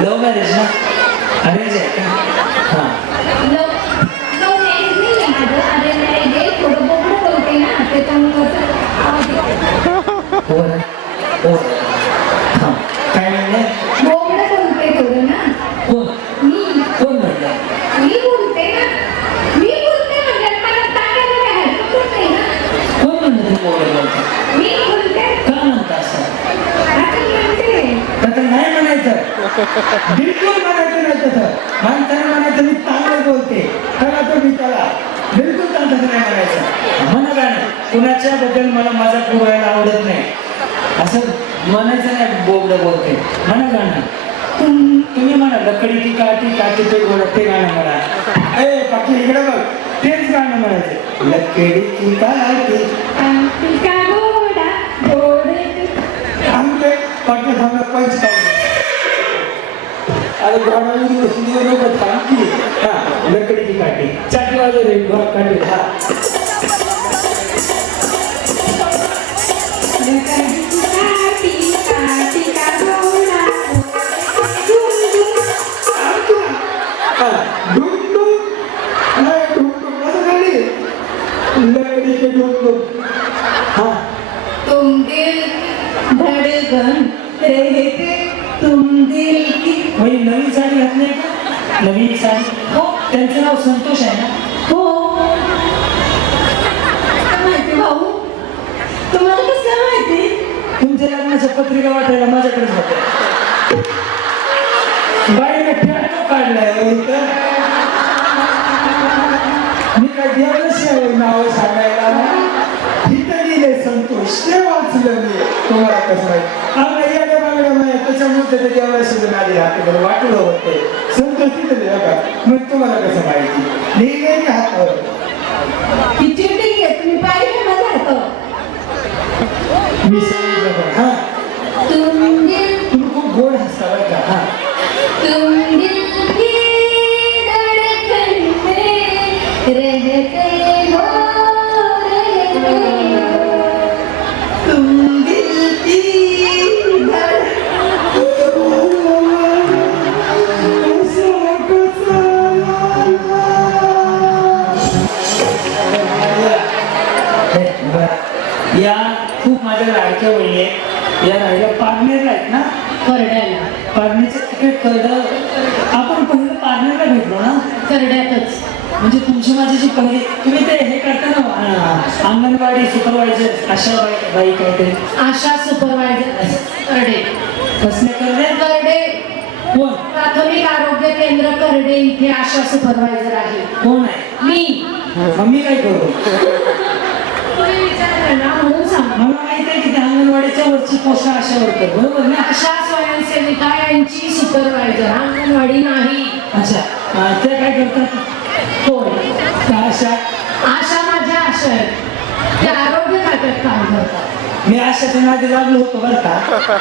लव marriage ना arrange आहे का हां काय म्हणलं कोण म्हणलं कोण म्हणलं तू बोलते का म्हणता असं तर नाही म्हणायचं बिलकुल म्हणायचं नाही तसं माणसाने म्हणायचं मी चांगलं बोलते त्याला तो मी त्याला बिलकुल चांगलं नाही म्हणायचं म्हणा गाणं कुणाच्या बद्दल मला माझा बोलायला आवडत नाही असं म्हणायचं नाही बोबडं बोलते म्हणा गाणं तुम्ही म्हणा लकडी की काठी काठी ते गोड ते गाणं म्हणा ए बाकी इकडे बघ तेच गाणं म्हणायचं लकडी की काठी आमचे पाठी थांबलं पंच अरे घोडावरी बसली नको थांबली हा लकडी की काठी चाटी वाजव रे काठी हा तुम दिल धड़कन रहते तुम दिल की नवीन साडी घातली का नवीन साडी हो त्यांचं नाव संतोष आहे ना हो माहिती भाऊ तुम्हाला कसं माहिती तुमच्या लग्नाच्या पत्रिका वाटायला माझ्याकडेच होत्या बाईने फॅटो काढलाय मी काय देवलंच नाव सांगायला इथं लिहिले संतोष ते वाचलं मी तुम्हाला कसं माहिती आपल्या याड्या बागड्या माया त्याच्यामुळे ते देवाला शिजून आली हाताकडे वाटलं होते संतोष तिथं लिहा का मग तुम्हाला कसं माहिती लिहिले की हातावर ही चिटिंग आहे तुम्ही पाहिजे माझा हात मी सांगितलं हा तुम्ही खूप गोड हसता बरं का हा तुम दिल की धड़कन में रहते हो तुम दिल की या खूप माझ्या लाडक्या बहिणी आहेत या राहिल्या पारनेरला आहेत ना करड्याला पारनेरचं तिकीट करडं आपण पहिलं पारनेरला भेटलो ना करड्यातच म्हणजे तुमची माझी जी पहिली तुम्ही ते हे करता ना अंगणवाडी सुपरवायझर अशा बाई काहीतरी आशा सुपरवायझर करडे कसले करडे करडे कोण प्राथमिक आरोग्य केंद्र करडे इथे आशा सुपरवायझर आहे कोण आहे मी मम्मी काय करू तुम्ही विचारलं ना म्हणून सांग मला माहित आहे की त्या अंगणवाडीच्या वरची पोस्ट आशा वर्कर बरोबर ना आशा स्वयंसेविका यांची सुपरवायझर अंगणवाडी नाही अच्छा ते काय करतात कोण त्या आशा आशा माझ्या आशा आहेत ते आरोग्य खात्यात काम करतात मी आशाच्या नादी लागलो होतो बरं का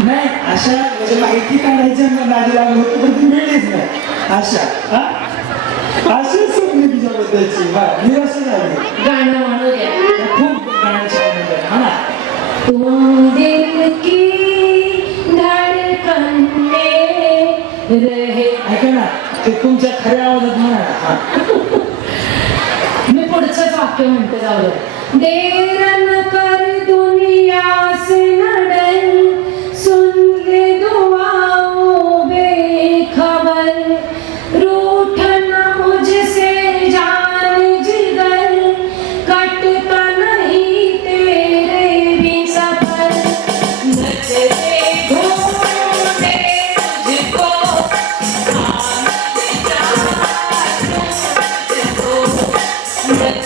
नाही आशा म्हणजे माहिती काढायची नादी लागलो होतो पण ती मिळलीच नाही आशा हा अशीच स्वप्न तिच्याबद्दलची हा मी असं झाली गाणं म्हणू द्या खूप गाण्याची आवड आहे म्हणा तुम दिल की धड़कन में रहे ऐका ना ते तुमच्या खऱ्या आवाजात म्हणा हा मी पुढचंच वाक्य म्हणते जाऊ दे देर न कर दुनिया से न डर सुन ले दुआओं बेखबर रूठ न मुझसे जान जिगर कटता नहीं तेरे भी सफर नचते घूमते मुझको आनंद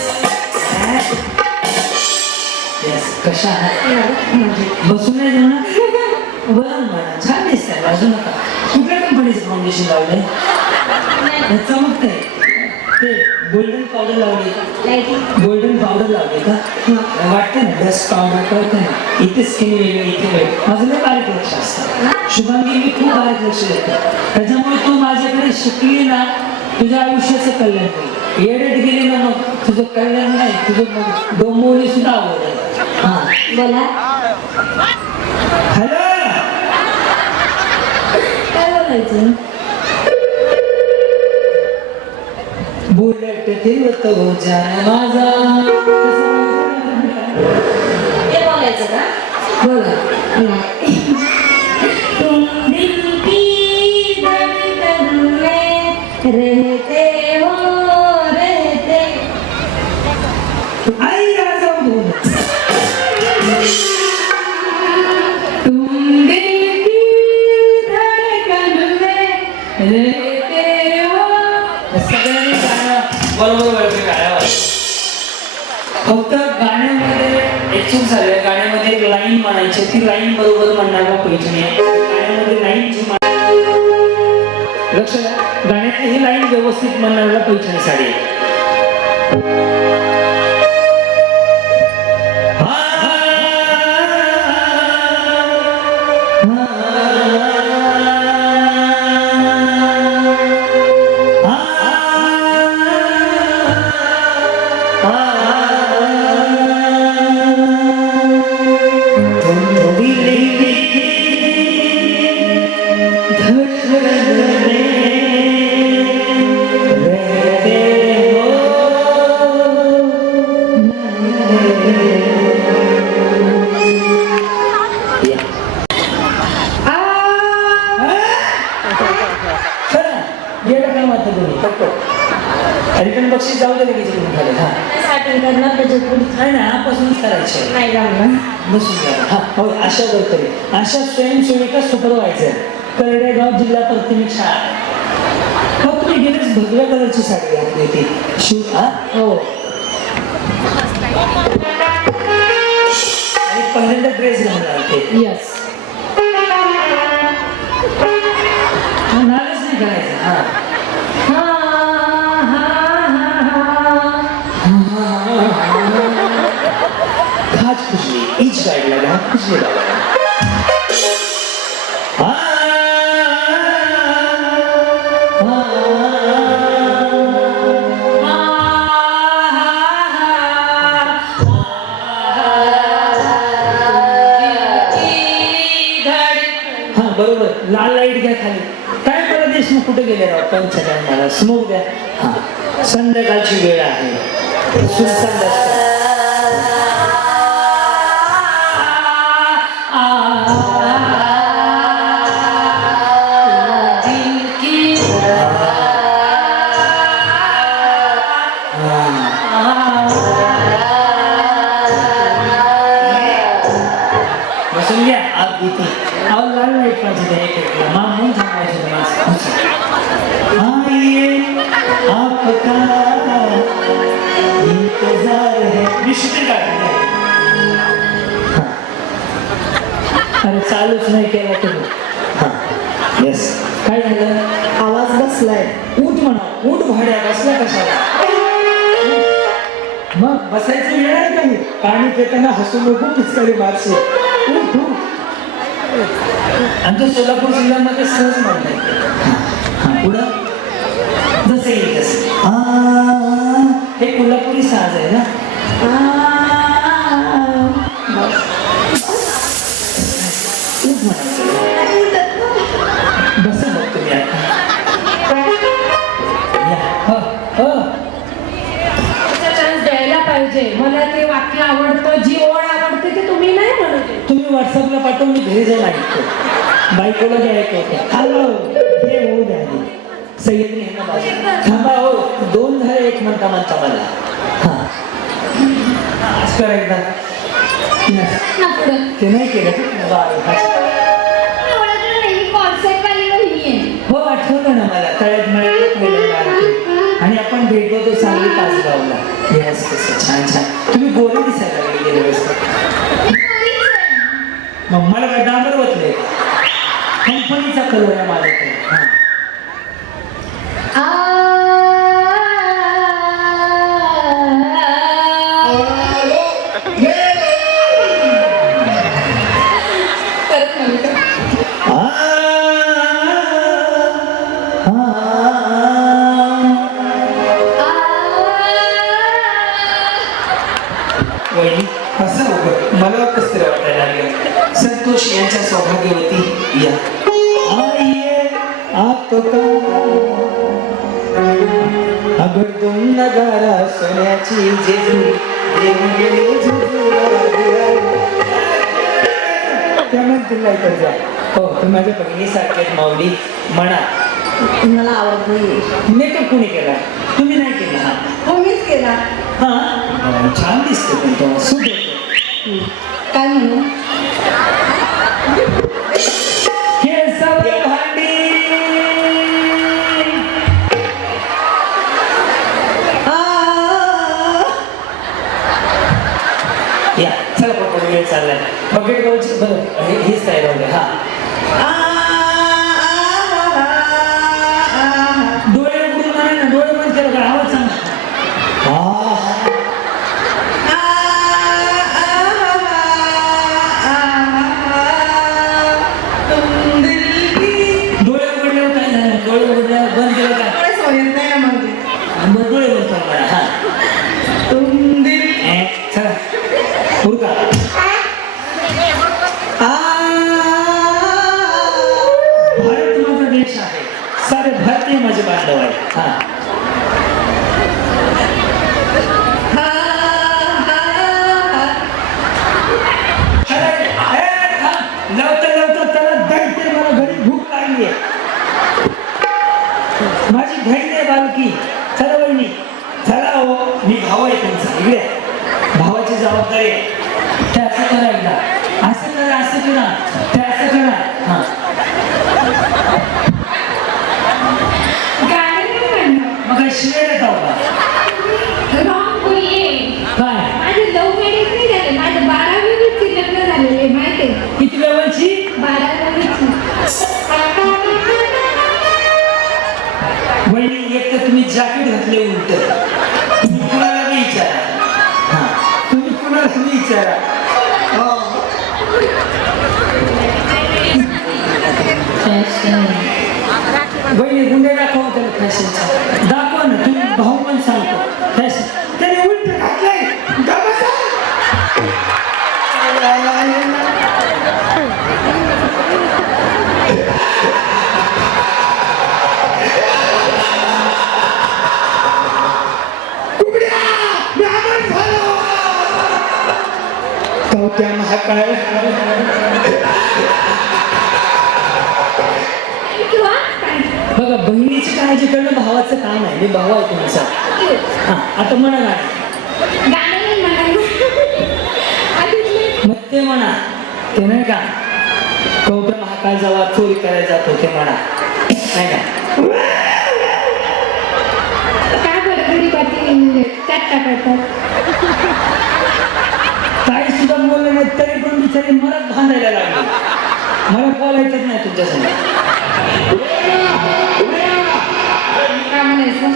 कशा बसून नाही जाऊ ना बरं म्हणा छान दिसतंय वाजू नका कुठल्या कंपनीचं फाउंडेशन लावलंय चमकतंय ते गोल्डन पावडर लावली का? गोल्डन पावडर लावली का? वाटतं ना डस्ट पावडर कळतं ना, इथे स्किन वेगळी इथे वेगळी. माझं लय बारीक लक्ष असतं शुभांगी, मी खूप बारीक लक्ष देतो. त्याच्यामुळे तू माझ्याकडे शिकली ना, तुझ्या आयुष्याचं कल्याण होईल. येड्यात गेली ना मग तुझं कल्याण नाही, तुझं मग डोंबवली सुद्धा आवडेल. हा बोला. हॅलो, काय बोलायचं? बुलेट फिरवतो जान माझा. हे बोलायचं का? बोला. तुम दिल की धड़कन में रहते हो, रहते. आई राजा बोल. तुम दिल की धड़कन में रहते हो. सगळ्यांनी गाणं बरोबर वळते गाण्यावर. फक्त गाण्यामध्ये एक चूक झाली. गाण्यामध्ये एक लाईन म्हणायची, ती लाईन बरोबर म्हणणारा पैठणी आहे. गाण्यामध्ये लाईन जी लक्ष द्या, गाण्यातली ही लाईन व्यवस्थित म्हणणारा पैठणी साडी आहे. रिटर्न बक्षीस जाऊ दे लगेच करून खाली. हा साठवण करणार त्याच्यात पुढे नाही ना, आपासूनच करायचे. नाही लावणार. बसून घ्या. हा हो, आशा वर्करी, आशा स्वयंसेविका सुपरवायझर, करडेगाव जिल्हा प्राथमिक शाळा. हो, तुम्ही गेलेच भगव्या कलरची साडी घातली होती शिव. हा हो, आणि पहिल्यांदा ड्रेस घालून आलते. यस. नालच नाही करायचं. हा खाज खुजली, ईच गाडीला घात खुजली लावा. हा बरोबर, लाल लाईट घ्या खाली. काय मला देशमुख कुठे गेले राव? पंच काय मला स्मोक द्या. हा संध्याकाळची वेळ आहे, सुलतान दस्ता. बसून घ्या. आत भीती अहो, लाल लाईट पाहिजे त्या एक म्हणून थांबायचं मास्क. आपका इंतजार है. निश्चित काढ. अरे चालूच नाही केला तुम्ही. हा येस. काय झालं? आवाज बसलाय. ऊट म्हणा, ऊट भाड्या बसला कशाला? मग बसायचं वेळ आहे काही. पाणी पिताना हसू नको, पिचकारी मारशी. ऊट ऊट. आमच्या सोलापूर जिल्ह्यामध्ये सहज म्हणतात. पुढं जसं येईल तसं. हे कोल्हापुरी साज आहे ना. ऊट म्हणायचं. बसा बघ तुम्ही आता. चान्स द्यायला पाहिजे. मला ते वाक्य आवडतं, जी ओळ आवडते ते तुम्ही नाही म्हणत. तुम्ही व्हॉट्सअपला पाठवून मी घरी जाऊन ऐकतो. बायकोला द्यायचं होतं. हॅलो हे होऊ द्या. सय्यदने ह्यांना बाजू थांबा. हो, दोन झाले एक म्हणता म्हणता मला. हा आज करा एकदा. ते नाही केलं. हो आठवलं ना मला. तळ्यात मिळत आणि आपण भेटलो तो सांगली तासगावला. येस कसं छान छान. तुम्ही गोरे दिसायला लागले गेले वेळेस. मग मला काय डांबर बसले. कंपनीचा कलर आहे माझ्याकडे. हा वाटायला लागले. संतोष यांच्या सौभाग्यवती या आइए आपका अगर तुम नगारा सोन्याची जेजू देऊन गेले त्या म्हणतील नाही तर जा. हो तुम्ही माझ्या बहिणीसारखे माऊली म्हणा. मला आवडत नाही. मेकअप कुणी केला? तुम्ही नाही केला? हा हो मीच केला. हा छान दिसते पण तो सूट होतो. काय म्हणू? केसावर भांडी या चला पकडून वेळ चाललाय. बकेट गावची बरं हेच काय राहू द्या. हा डोळे उघडून म्हणा ना. डोळे बंद केलं का आवाज सांगा. डोळे उघडल्यावर काय झालं? डोळे उघडल्यावर बंद केलं का? डोळे बंद करा मला. हा चला उरका. भारत माझा देश आहे. सारे भारतीय माझे बांधव आहेत. हा लवकर त्याला दैत्य. मला घरी भूक लागली आहे. माझी बहीण आहे बालकी. चला बहिणी चला. हो मी भाऊ आहे तुमचा. इकडे भावाची जबाबदारी आहे. ते असं करा एकदा. असं करा असं करा ते असं करा. हा गाणं नाही म्हणणं. मग काय शिवाय देत आहो का? Wrong बोलले. काय माझं लव्ह मॅरेज नाही झालं. माझं 12वीची लग्न झालेलं आहे माहिती आहे. किती लेवलची? 12वीची. वहिनी एक तर तुम्ही जॅकेट घातले उलट. तुम्ही कुणाला बी विचारा. हा तुम्ही कुणाला बी विचारा. वहिनी गुंडे दाखवा त्याला फॅशनचा. दाखवा ना. तुम्ही भाऊ पण सांगतो फॅशन. त्याने उलट घातलंय. कवट्या महाकाळ. किंवा काय? बघा बहिणीची काळजी करणं भावाचं काम आहे. मी भाऊ आहे तुमचा. हा आता म्हणा गाणं. गाणं नाही म्हणायचं. आधीच मग ते म्हणा. ते नाही का कवट्या महाकाळ जेव्हा चोरी करायला जातो ते म्हणा नाही का. काय बरं घरी बाती त्यात टाकतात. काही सुद्धा बोलले नाही तरी पण बिचारी मनात भांडायला लागली. मला बोलायचंच नाही तुमच्यासमोर. काय म्हणायचं?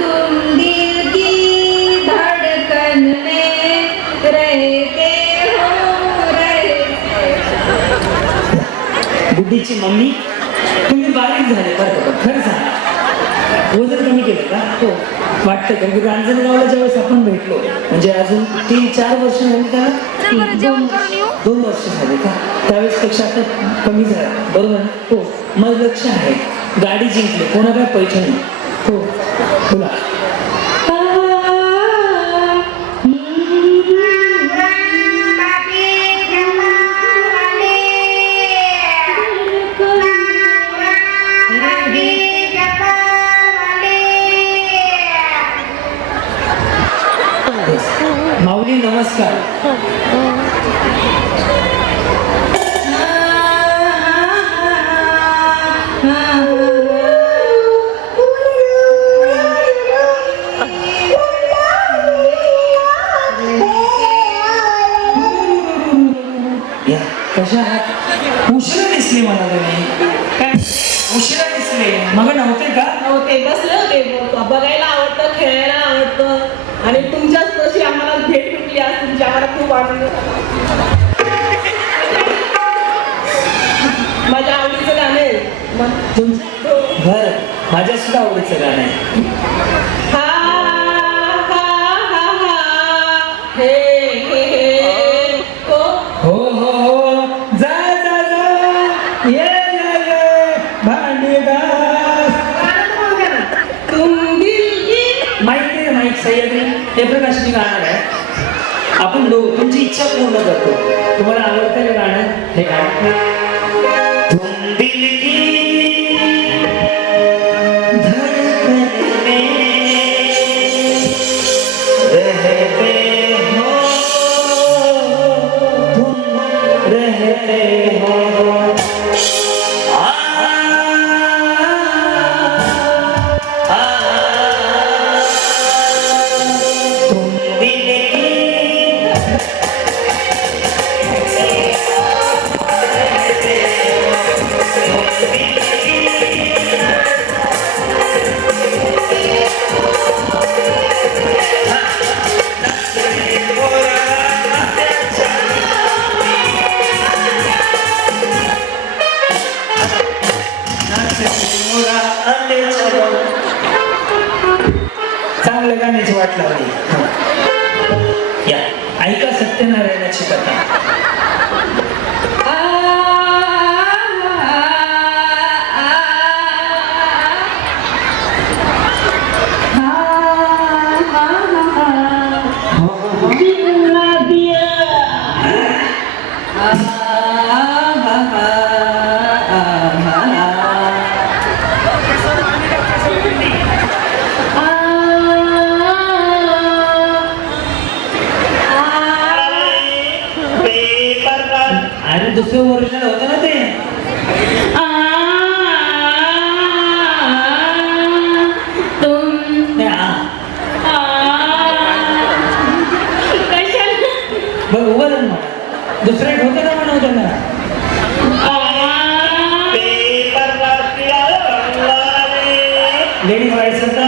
तुम दिल की धड़कन में रहते हो रहते. बुद्धीची मम्मी तुम्ही बारीक झाले बरं का. खरं सांगा वजन कमी केलं का? हो वाटतं का? की रांजणगावला ज्यावेळेस आपण भेटलो म्हणजे अजून 3-4 वर्ष झाली त्याला. 2 वर्ष झाले का? त्यावेळेस पेक्षा आता कमी झाला बरोबर. हो मला लक्ष आहे. गाडी जिंकली कोणा काय पैसे नाही. हो बोला. माऊली नमस्कार. या कशा आहात? उशिरा दिसली मला तुम्ही. काय उशिरा दिसले? मग नव्हते का? नव्हते बसले होते. बघायला आवडतं, खेळायला आवडतं आणि तुमच्याच तशी आम्हाला भेट भेटली आज तुमची. आम्हाला खूप आनंद झाला. माझ्या आवडीचं गाणं आहे. तुमचं बरं माझ्या सुद्धा आवडीचं गाणं आहे. हा प्रामाणिक सह्याद्री हे प्रकाश मी गाणार आहे. आपण तुमची इच्छा पूर्ण करतो. तुम्हाला आवडतं हे गाणं? हे गाणं तुम दिल की धड़कन में रहते हो, तुम रहते हो. चांगलं गाण्याची वाट लावली. या ऐका सत्यनारायणाची कथा. अरे दुसरं ओरिजिनल होतं ना ते. बघ उभं झालं मला. दुसरं एक होतं ना म्हणा त्यांना. लेडीज व्हायचं तर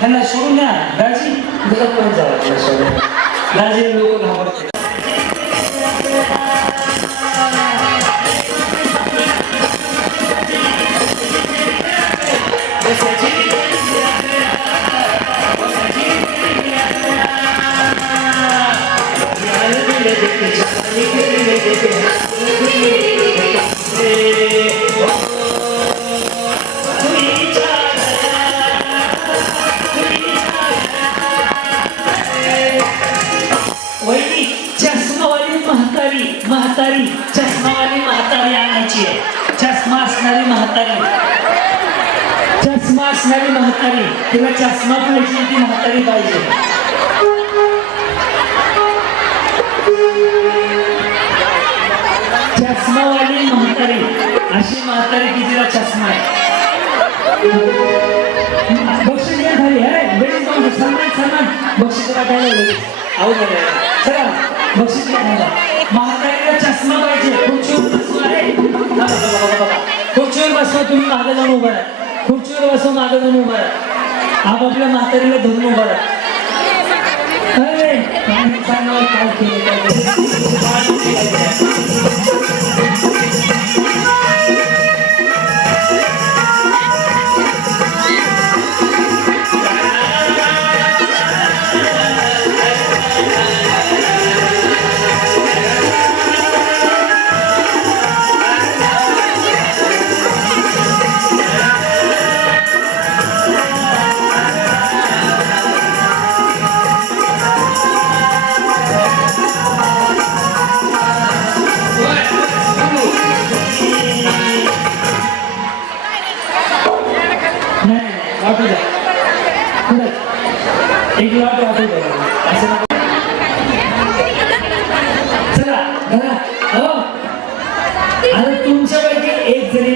त्यांना सोडून द्या. दाजी तुला परत जावं सोडून. दाजी लोक घाबरतात. म्हातारी चष्मावाली म्हातारी आणायची आहे. चष्मा असणारी म्हातारी. चष्मा असणारी म्हातारी. तिला चष्मा पाहिजे. ती म्हातारी पाहिजे. चष्मावाली म्हातारी. अशी म्हातारी की तिला चष्मा आहे. बक्षीस घ्या खाली. सन्मान सन्मान बक्षीस काय अवघड आहे. चला बक्षीस घ्या. म्हातारीला चष्मा पाहिजे. खुर्चीवर बसवा आहे. खुर्चीवर बसवा. तुम्ही मागे जाऊन उभा आहे. खुर्चीवर बसवा. मागे जाऊन उभा आहे. आपापल्या म्हातारीला धरून उभा आहे. अरे काय एक लाख वाटू द्या. चला घरा. हो अरे तुमच्यापैकी एक जरी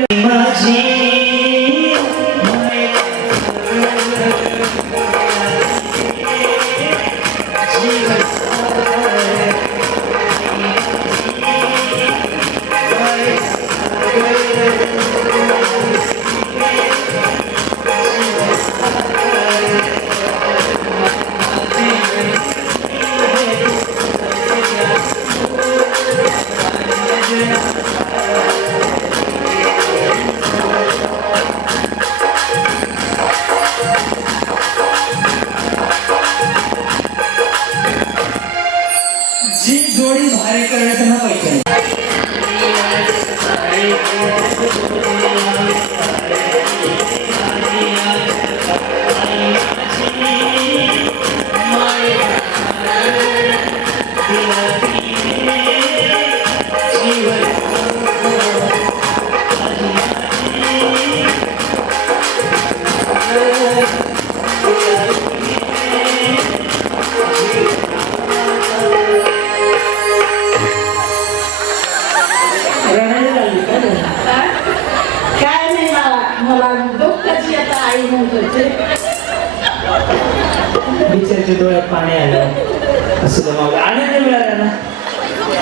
मावशीच्या डोळ्यात पाणी आलं. असं तर माऊली आनंद मिळाला ना.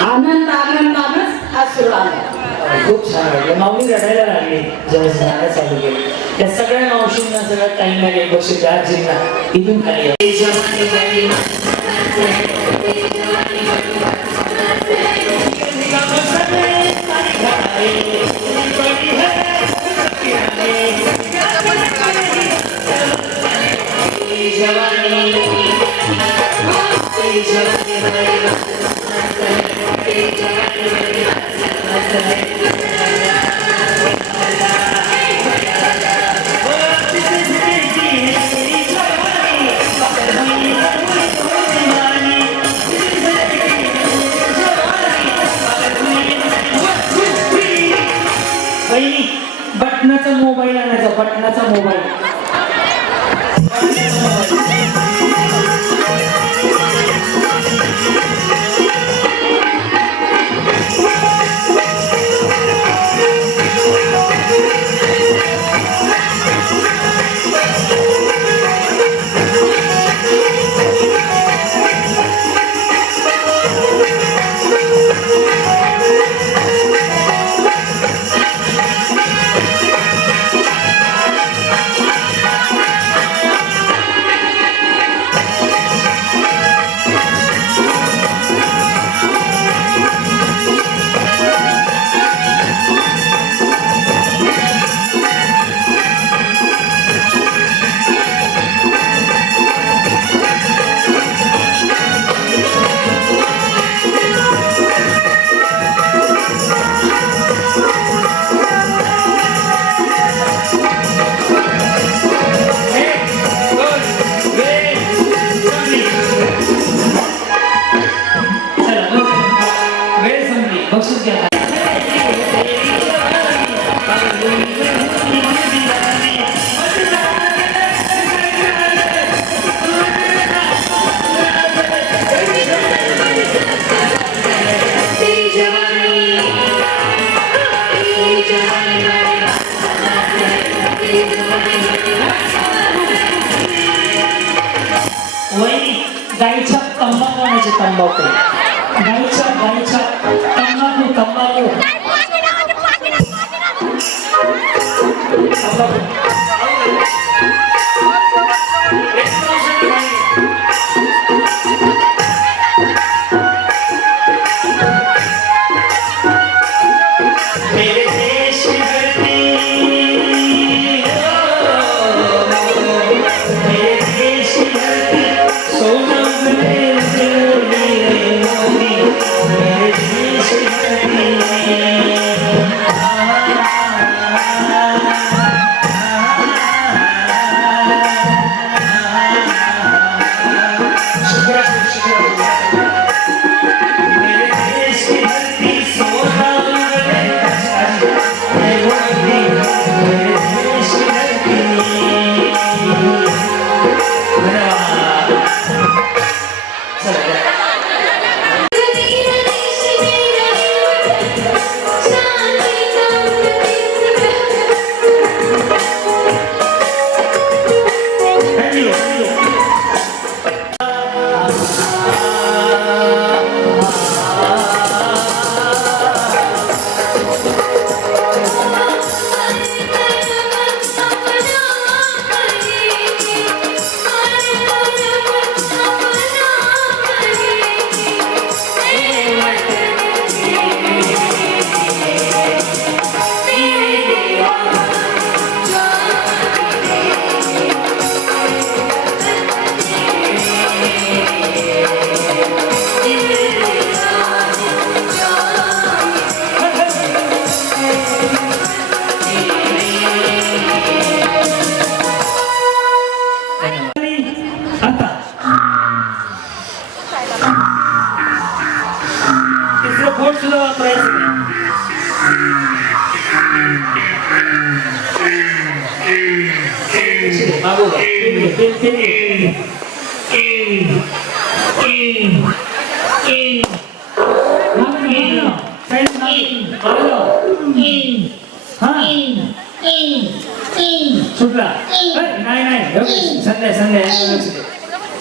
आनंदानंच अश्रू आला. खूप छान वाटलं. माऊली रडायला लागली जेव्हा गाणं चालू केलं. त्या सगळ्या मावशींना सगळ्या ताईंना एक वर्ष त्या आजींना इथून खाली या. बहिणी बटनाचा मोबाईल आणायचा. बटनाचा मोबाईल. गाईच्या तंबाखू आणायचे. तंबाखू गाईच्या तंबाखू तंबाखू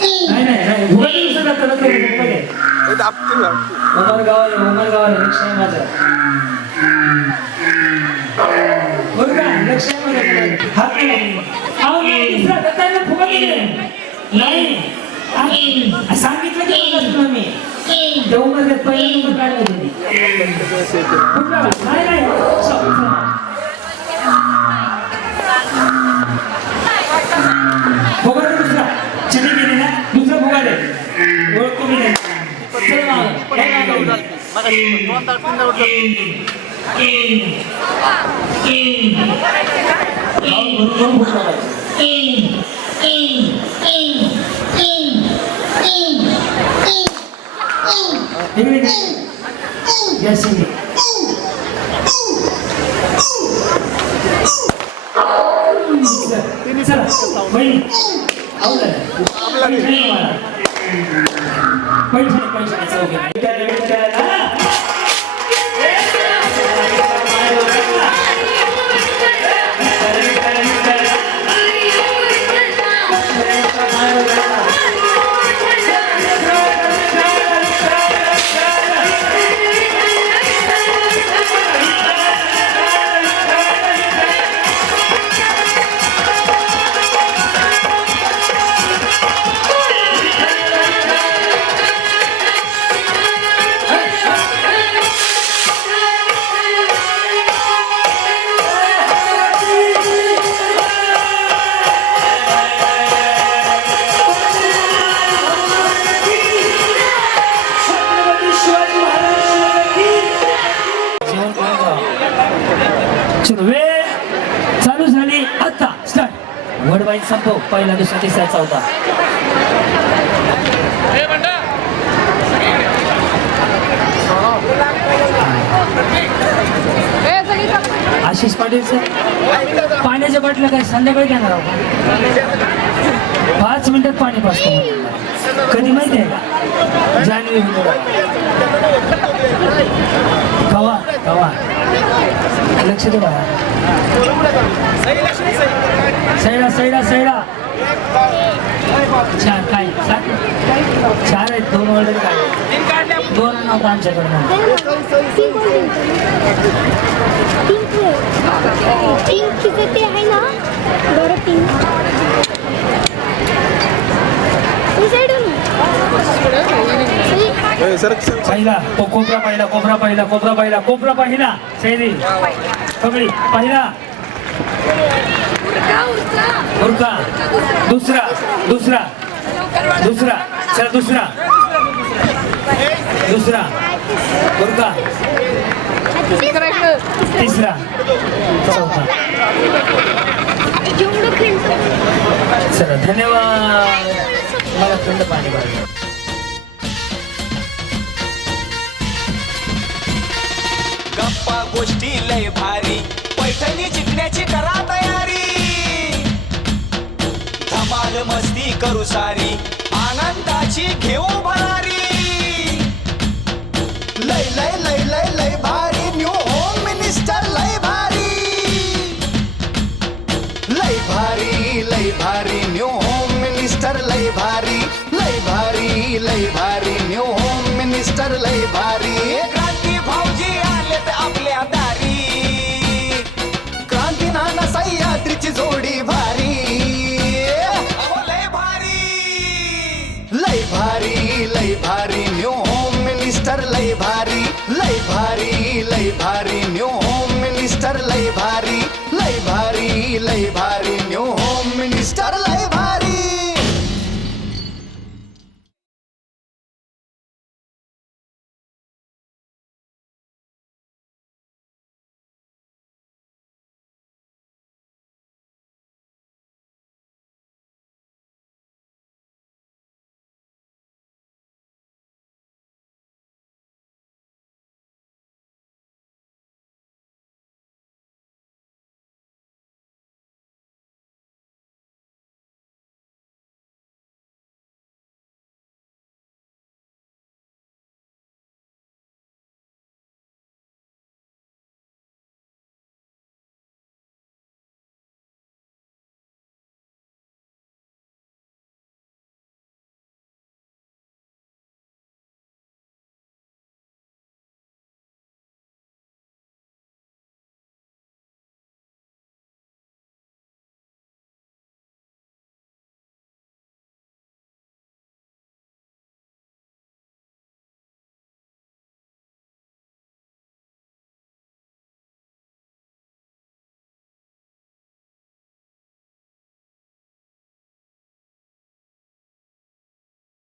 नाही नाही नाही भुगारी दुसरं जातं ना तरी भुगारी. उमरगाव लक्ष आहे माझं. बरं का लक्ष आहे माझं. हात नाही. अहो नाही दुसरा दत्ताने फुगा दिले नाही. आणि सांगितलं की नसतं ना मी देवमध्ये पहिला नंबर काढला तुम्ही कुठला नाही नाही फुगा दे दुसरा चिठी केली ना दुसरा फुगा दे ओळखतो मी नाही. चल मागं. हे मागं. भरून फुटला पाहिजे. Yes, indeed. चला बहिणी आवडलं पैसे चौघे वेळ चालू झाली आता स्टार्ट वडवाईन संपव पहिला दुसरा तिसरा चौथा आशिष पाटील सर पाण्याच्या बाटल्या काय संध्याकाळी घेणार आहोत 5 मिनिटात पाणी पाजतो कधी माहिती आहे का जानेवारी कवा कवा लक्ष दे बाळा सैडा सैडा सैडा 4 काय 4 आहेत 2 ऑर्डर काय 2 नव्हतं आमच्याकडनं ते आहे ना बरं पहिला तो कोपरा पहिला कोपरा पहिला कोपरा पहिला कोपरा पहिला सैदी पगडी पहिला उरका दुसरा दुसरा दुसरा चला दुसरा दुसरा उरका तिसरा चौथा चला धन्यवाद मला थंड पाणी पाहिजे गप्पा गोष्टी लय भारी पैठणी जिंकण्याची करा तयारी धमाल मस्ती करू सारी आनंदाची घेऊ भरारी लय लय लय लय लय भारी न्यू होम मिनिस्टर लय भारी लय भारी न्यू होम मिनिस्टर लय भारी लय भारी न्यू होम मिनिस्टर लय भारी क्रांती भाऊजी आलेत आपल्या दारी क्रांती नाना सह्याद्रीची जोडी भारी अहो लय भारी न्यू होम मिनिस्टर लय भारी न्यू होम मिनिस्टर लय भारी न्यू होम मिनिस्टर लय